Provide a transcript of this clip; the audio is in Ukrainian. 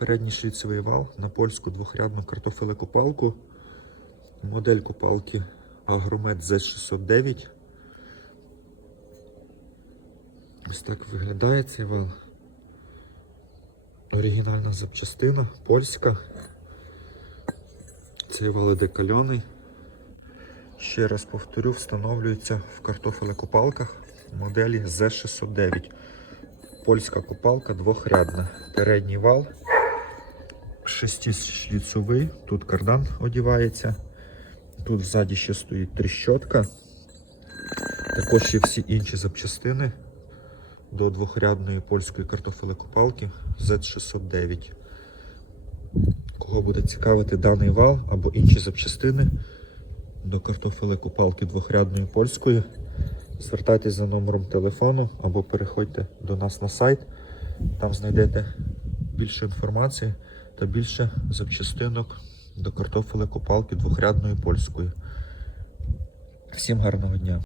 передній шліцевий вал на польську двохрядну картофелекопалку. Модель копалки Агромет Z609. Ось так виглядає цей вал. Оригінальна запчастина, польська. Цей вал іде кальоний. Ще раз повторю, встановлюється в картофелекопалках моделі Z609. Польська копалка двохрядна. Передній вал, шестишліцовий, тут кардан одівається. Тут ззаді ще стоїть тріщотка. Також є всі інші запчастини до двохрядної польської картофелекопалки Z609. Кого буде цікавити даний вал або інші запчастини до картофелекопалки двохрядної польської, звертайтесь за номером телефону або переходьте до нас на сайт. Там знайдете більше інформації та більше запчастинок до картофелекопалки двохрядної польської. Всім гарного дня!